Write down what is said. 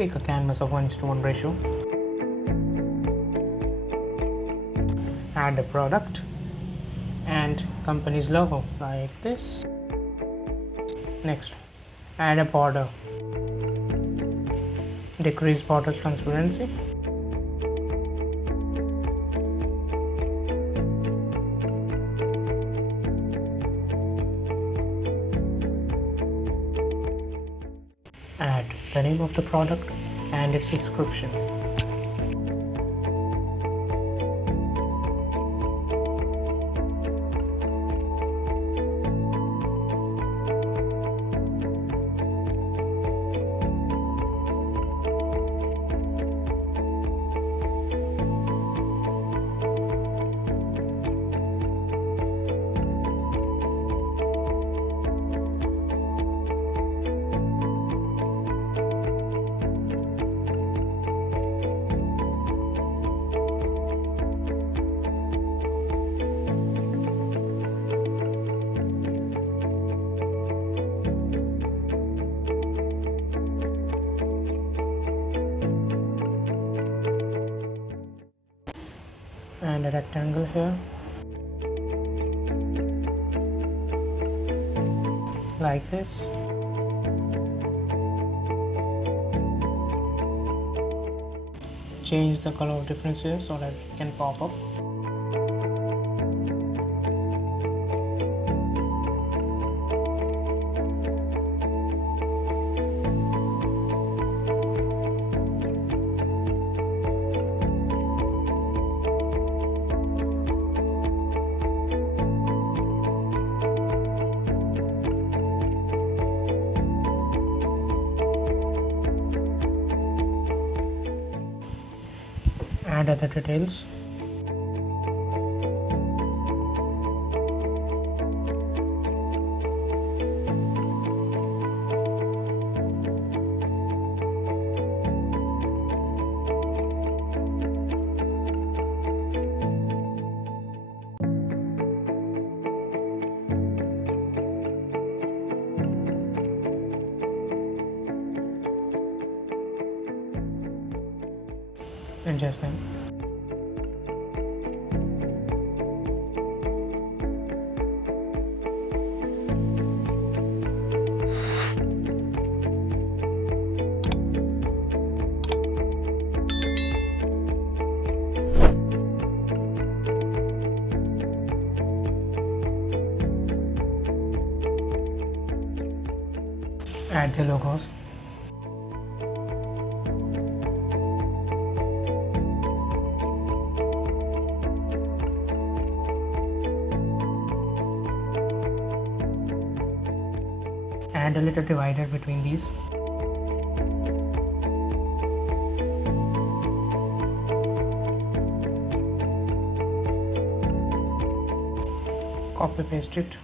take a canvas of 1:1 ratio, add a product and company's logo like this. Next, add a border, decrease border's transparency, add the name of the product and its description. And a rectangle here like this. Change the color of differences so that it can pop up. Add other details. Adjust them. Add the logos. Add a little divider between these. Copy paste it.